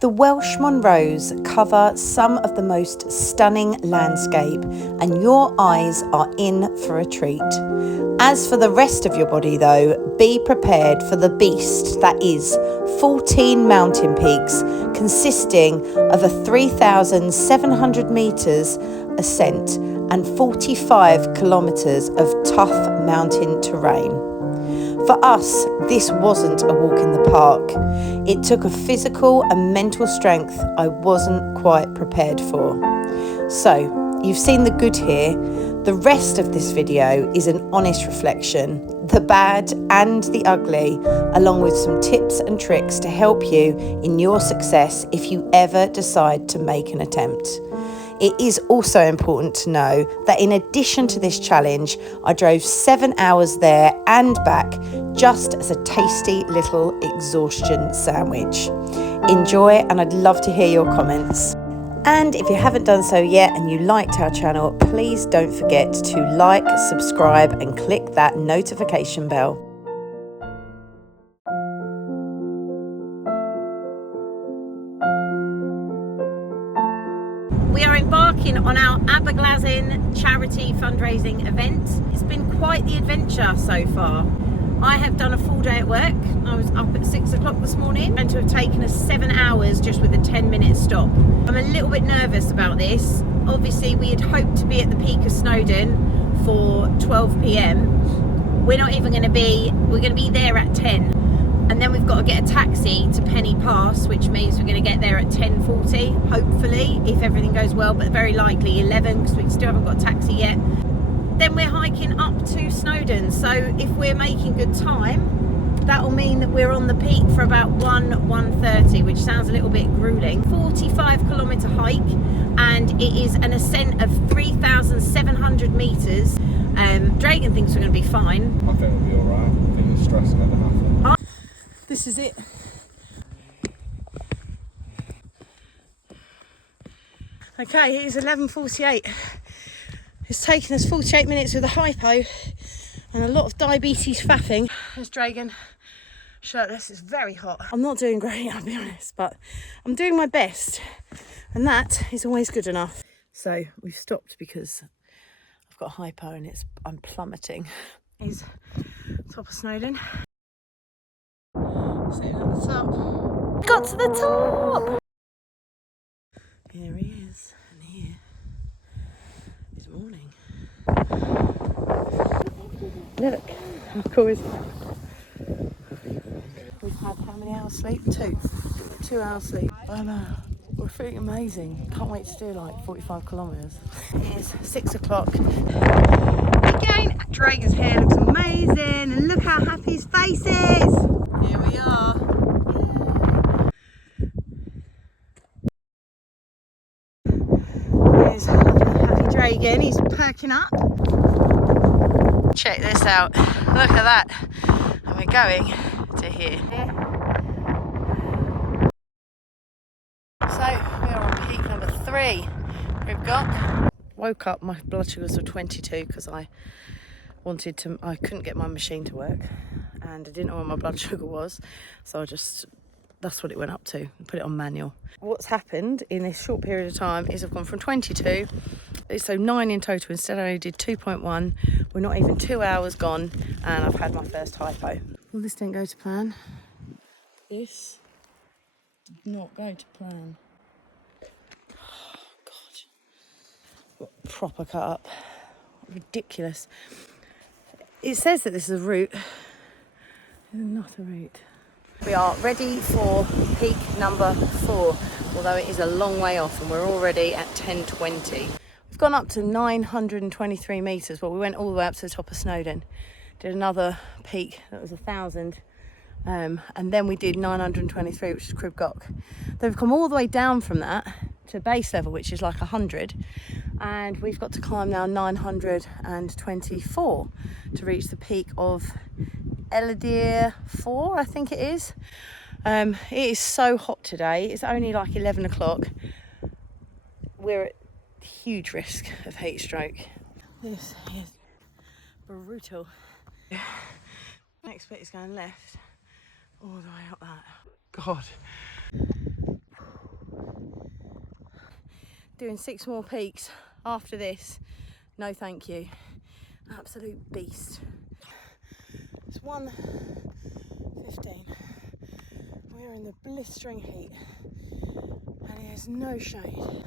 The Welsh Munros cover some of the most stunning landscape, and your eyes are in for a treat. As for the rest of your body though, be prepared for the beast that is 14 mountain peaks consisting of a 3,700 metres ascent and 45 kilometres of tough mountain terrain. For us, this wasn't a walk in the park. It took a physical and mental strength I wasn't quite prepared for. So, you've seen the good here. The rest of this video is an honest reflection, the bad and the ugly, along with some tips and tricks to help you in your success if you ever decide to make an attempt. It is also important to know that in addition to this challenge, I drove 7 hours there and back just as a tasty little exhaustion sandwich. Enjoy, and I'd love to hear your comments. And if you haven't done so yet and you liked our channel, please don't forget to like, subscribe and click that notification bell. We are embarking on our Aberglasslyn charity fundraising event. It's been quite the adventure so far. I have done a full day at work. I was up at 6 o'clock this morning and to have taken us 7 hours just with a 10-minute stop. I'm a little bit nervous about this. Obviously we had hoped to be at the peak of Snowdon for 12 p.m. We're not even going to be, we're going to be there at 10. And then we've got to get a taxi to Penny Pass, which means we're going to get there at 10:40, hopefully, if everything goes well, but very likely 11 because we still haven't got a taxi yet. Then we're hiking up to Snowdon, so if we're making good time, that will mean that we're on the peak for about 1:30, which sounds a little bit grueling. 45-kilometre hike, and it is an ascent of 3,700 metres. Dragon thinks we're going to be fine. I think we'll be alright. I think we're stressing at the half. This is it. Okay, it is 11:48. It's taken us 48 minutes with a hypo and a lot of diabetes faffing. There's Dragon, shirtless. It's very hot. I'm not doing great, I'll be honest, but I'm doing my best, and that is always good enough. So we've stopped because I've got a hypo and I'm plummeting. Here's top of Snowdon. Sitting at the top. Got to the top! Here he is, and here is morning. Look, how cool is that? We've had how many hours sleep? 2 hours sleep. I know. We're feeling amazing. Can't wait to do like 45 kilometres. It is 6 o'clock. Again, Dragon's hair looks amazing, and look how happy his face is. Here we are. There's happy Dragon, he's perking up. Check this out. Look at that. And we're going to here. So we are on peak number 3. We've got. Woke up, my blood sugars were 22 because I couldn't get my machine to work. And I didn't know what my blood sugar was, so that's what it went up to, put it on manual. What's happened in this short period of time is I've gone from 22, so 9 in total. Instead I only did 2.1. We're not even 2 hours gone, and I've had my first hypo. Well, this didn't go to plan. This did not go to plan. Oh, God. Got proper cut up. Ridiculous. It says that this is a route. Not a route. We are ready for peak number 4, although it is a long way off, and we're already at 10:20. We've gone up to 923 metres, but we went all the way up to the top of Snowdon. Did another peak that was 1,000, and then we did 923, which is Crib Goch. Then we've come all the way down from that to base level, which is like 100, and we've got to climb now 924 to reach the peak of Eladir 4, I think it is. It is so hot today. It's only like 11 o'clock. We're at huge risk of heat stroke. This is brutal. Next bit is going left all the way up that. God. doing 6 more peaks after this. No thank you. Absolute beast. It's 1:15. We're in the blistering heat and there's no shade.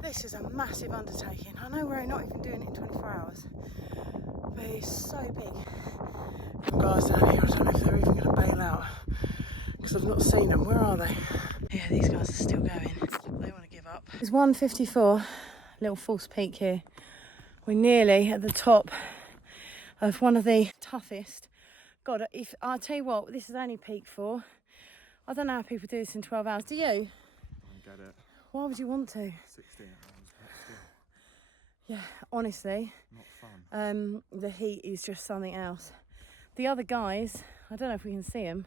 This is a massive undertaking. I know we're not even doing it in 24 hours, but it's so big. Guys down here, I don't know if they're even going to bail out because I've not seen them. Where are they? Yeah, these guys are still going. They want to give up. It's 1:54, little false peak here. We're nearly at the top of one of the toughest. God, if I'll tell you what, this is only peak 4. I don't know how people do this in 12 hours. Do you? I don't get it. Why would you want to? 16 hours, but still. Yeah, honestly. Not fun. The heat is just something else. The other guys, I don't know if we can see them.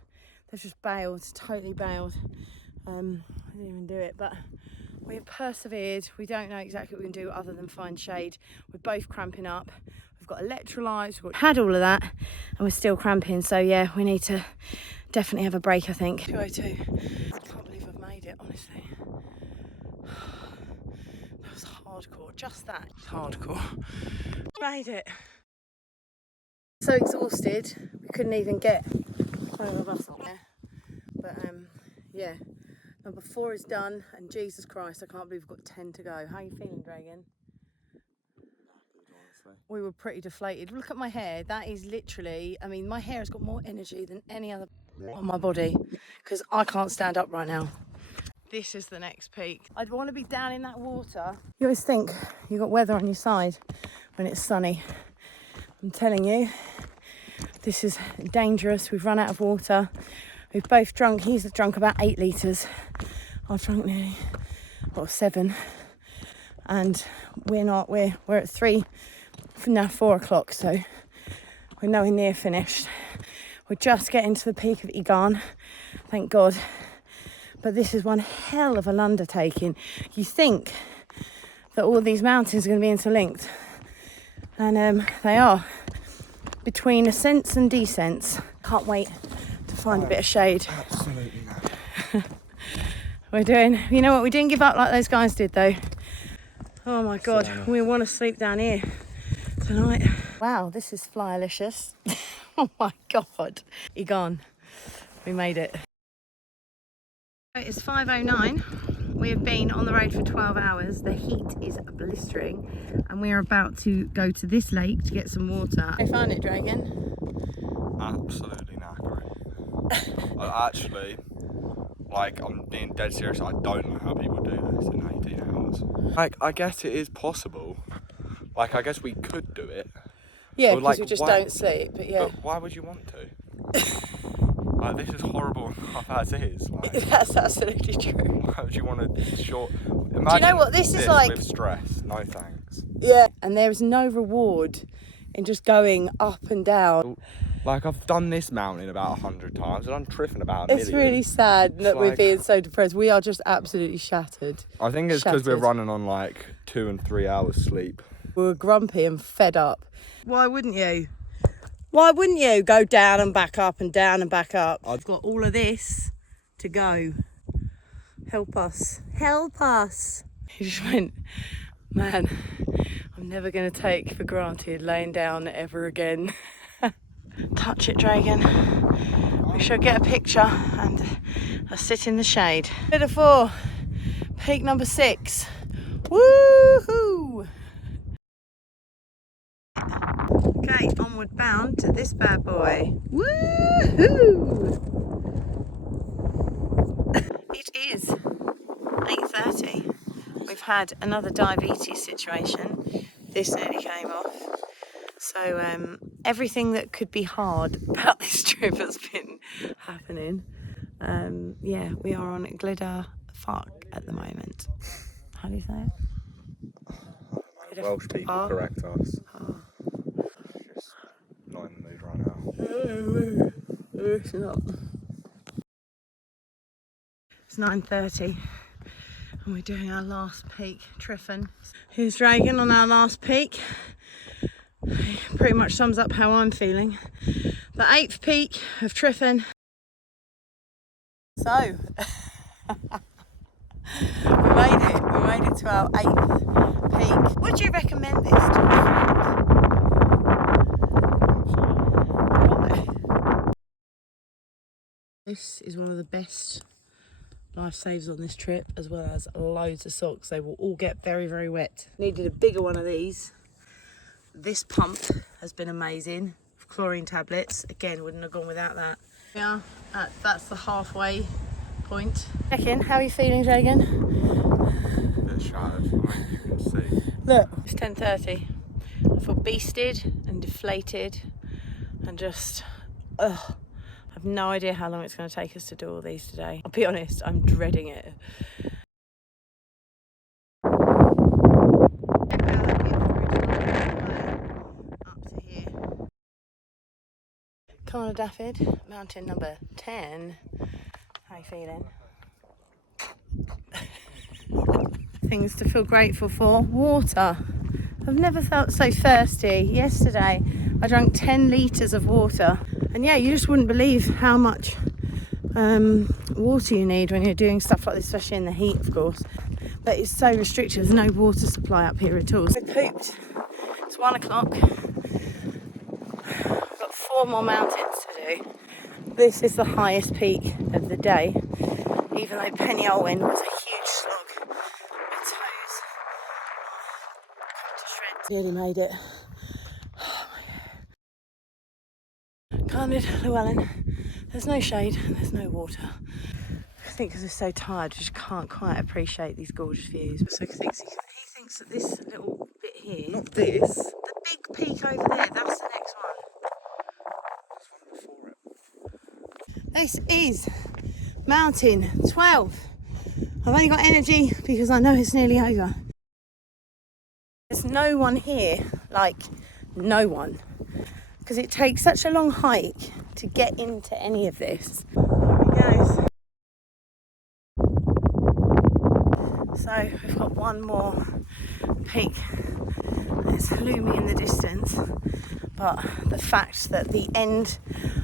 They've just bailed, totally bailed. I didn't even do it, but we have persevered. We don't know exactly what we can do other than find shade. We're both cramping up. We've got electrolytes, we've had all of that, and we're still cramping. So yeah, we need to definitely have a break, I think. 2:02. I can't believe I've made it, honestly. That was hardcore. Just that. Hardcore. Made it. So exhausted, we couldn't even get one of us on there. But yeah, number 4 is done, and Jesus Christ, I can't believe we've got 10 to go. How are you feeling, Dragon? We were pretty deflated. Look at my hair. That is literally, I mean, my hair has got more energy than any other on my body because I can't stand up right now. This is the next peak. I'd want to be down in that water. You always think you've got weather on your side when it's sunny. I'm telling you, this is dangerous. We've run out of water. We've both drunk. He's drunk about 8 litres. I've drunk nearly, 7. And we're not, we're at 3, now 4 o'clock, so we're nowhere near finished. We're just getting to the peak of Egan, thank God. But this is one hell of an undertaking. You think that all these mountains are going to be interlinked, and they are. Between ascents and descents. Can't wait to find a bit of shade. Absolutely not. We're doing, you know what, we didn't give up like those guys did though. Oh my God, we want to sleep down here tonight. Wow, this is flyalicious. Oh my God. Egan, we made it. It's 5:09. We have been on the road for 12 hours. The heat is blistering and we are about to go to this lake to get some water. I found it, Dragon. Absolutely knackering. Actually, like, I'm being dead serious. I don't know how people do this in 18 hours. Like, I guess it is possible. Like, I guess we could do it. Yeah, because we just don't sleep, but yeah. But why would you want to? Like, this is horrible enough as is. Like, that's absolutely true. why would you want to imagine? Do you know what this is like? With stress, no thanks. Yeah, and there is no reward in just going up and down. Like, I've done this mountain about 100 times and I'm triffing about a million. It's really sad that we're being so depressed. We are just absolutely shattered. I think it's because we're running on like 2 and 3 hours sleep. We were grumpy and fed up. Why wouldn't you? Why wouldn't you go down and back up and down and back up? I've got all of this to go. Help us. Help us. He just went, man, I'm never going to take for granted laying down ever again. Touch it, Dragon. We shall get a picture and I'll sit in the shade. Bit of 4, peak number 6. Woohoo! Okay, onward bound to this bad boy. Woohoo! It is 8:30. We've had another diabetes situation. This nearly came off. So everything that could be hard about this trip has been happening. Yeah, we are on Glider Fark at the moment. How do you say it? Welsh people correct us. Oh. Just not in the mood right now. It's not. It's 9:30 and we're doing our last peak, Triffin. Here's Dragon on our last peak. Pretty much sums up how I'm feeling. The 8th peak of Triffin. So, we made it to our 8th peak. Would you recommend this to a friend? Right. This is one of the best lifesavers on this trip, as well as loads of socks. They will all get very, very wet. Needed a bigger one of these. This pump has been amazing. Chlorine tablets, again, wouldn't have gone without that. Yeah, that's the halfway point. Checking, how are you feeling, Jagan? A bit shattered, I mean, you can see. Look, it's 10:30. I feel beasted and deflated and just, ugh. I have no idea how long it's going to take us to do all these today. I'll be honest, I'm dreading it. Come on, Daffyd, mountain number 10. How are you feeling? Things to feel grateful for. Water. I've never felt so thirsty. Yesterday, I drank 10 litres of water. And yeah, you just wouldn't believe how much water you need when you're doing stuff like this, especially in the heat, of course. But it's so restricted. There's no water supply up here at all. We pooped. It's 1 o'clock. We've got 4 more mountains to do. This is the highest peak of the day, even though Pennyolwyn was a huge slog. My toes cut to shreds. Nearly made it. Carned Llewellyn. There's no shade and there's no water. I think because we're so tired, we just can't quite appreciate these gorgeous views. So he thinks that this little bit here, not this, the big peak over there, that's the next one. This is mountain 12. I've only got energy because I know it's nearly over. There's no one here, like no one, because it takes such a long hike to get into any of this. There he goes. So we've got one more peak. It's looming in the distance, but the fact that the end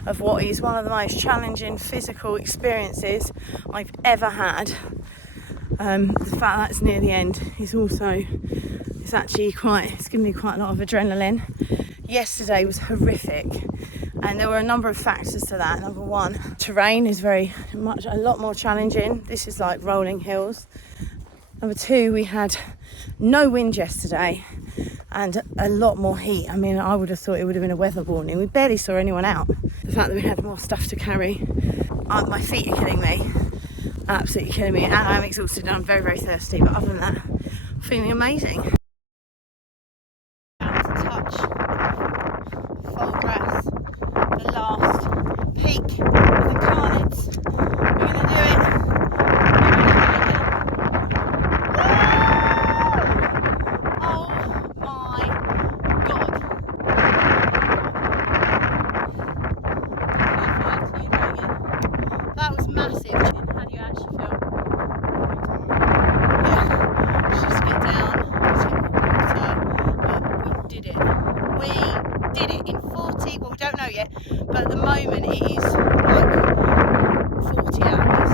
of what is one of the most challenging physical experiences I've ever had, the fact that it's near the end is also, it's given me quite a lot of adrenaline. Yesterday was horrific, and there were a number of factors to that. Number one, terrain is a lot more challenging. This is like rolling hills. Number two, we had no wind yesterday and a lot more heat. I mean, I would have thought it would have been a weather warning. We barely saw anyone out. The fact that we had more stuff to carry, my feet are killing me, absolutely killing me, and I'm exhausted and I'm very, very thirsty. But other than that, I'm feeling amazing. To touch full breath, the last peak of the Carnids. We're going to do it. But at the moment it is like 40 hours.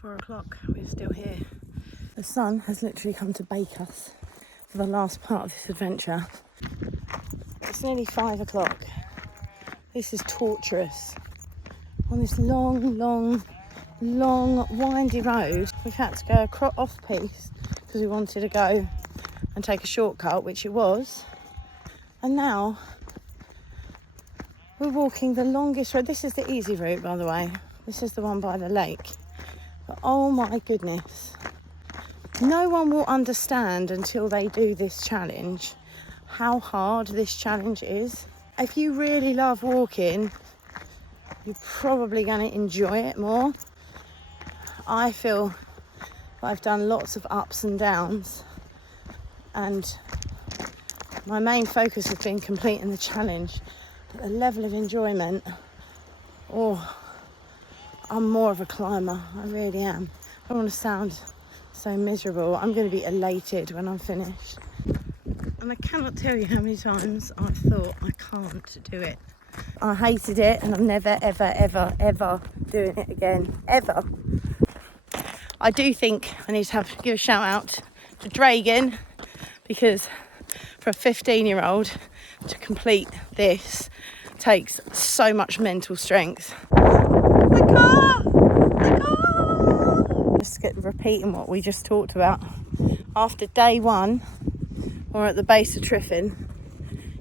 4 o'clock, we're still here. The sun has literally come to bake us for the last part of this adventure. It's nearly 5 o'clock. This is torturous. On this long, windy road, we've had to go off-piste because we wanted to go and take a shortcut, which it was. And now we're walking the longest road. This is the easy route, by the way. This is the one by the lake. But oh my goodness. No one will understand until they do this challenge how hard this challenge is. If you really love walking, you're probably going to enjoy it more. I feel I've done lots of ups and downs, and my main focus has been completing the challenge. But the level of enjoyment, I'm more of a climber. I really am. I don't want to sound so miserable. I'm going to be elated when I'm finished. And I cannot tell you how many times I thought I can't do it. I hated it, and I'm never, ever, ever, ever doing it again. Ever. I do think I need to give a shout out to Dragon, because for a 15-year-old to complete this takes so much mental strength. The car! Just repeating what we just talked about. After day one, we're at the base of Triffin.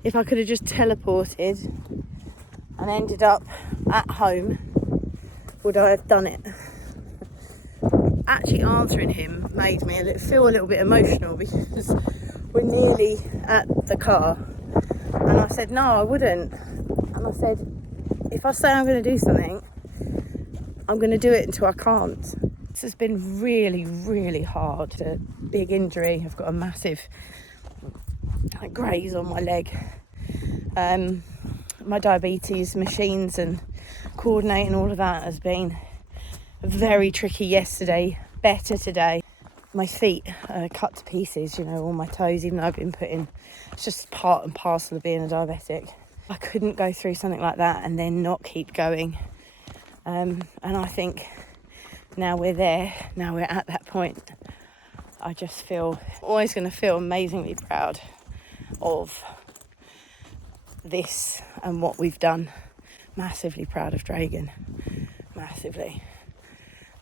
If I could have just teleported and ended up at home, would I have done it? Actually answering him made me feel a little bit emotional, because we're nearly at the car and I said no, I wouldn't. And I said, if I say I'm going to do something, I'm going to do it until I can't. This has been really, really hard. A big injury. I've got a massive graze on my leg. My diabetes machines and coordinating all of that has been very tricky yesterday, better today. My feet are cut to pieces, all my toes, even though I've been it's just part and parcel of being a diabetic. I couldn't go through something like that and then not keep going. And I think now we're there, now we're at that point, I just feel, always going to feel amazingly proud of this and what we've done. Massively proud of Dragon, massively,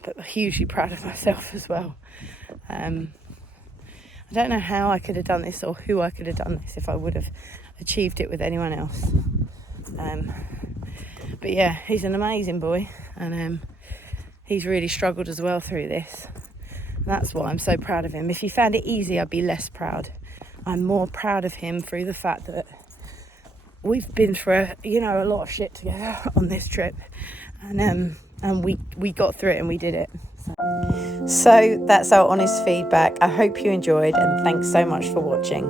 but hugely proud of myself as well. I don't know how I could have done this or who I could have done this if I would have achieved it with anyone else. But yeah, he's an amazing boy, and he's really struggled as well through this. That's why I'm so proud of him. If he found it easy, I'd be less proud. I'm more proud of him through the fact that we've been through a lot of shit together on this trip, and we got through it and we did it. So that's our honest feedback. I hope you enjoyed, and thanks so much for watching.